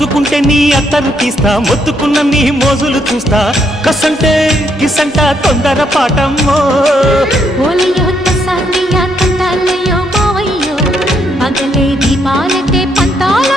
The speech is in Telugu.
ముట్టుకుంటే నీ అత్తరు తీస్తా, మొత్తుకున్న నీ మోజులు చూస్తా. కసంటే కిసంట తొందర పాటమ్మో. ఓలయ్యో తసానియా తంటాలయ్యో మావయ్యో, పగలే దీపాలకే పంతాల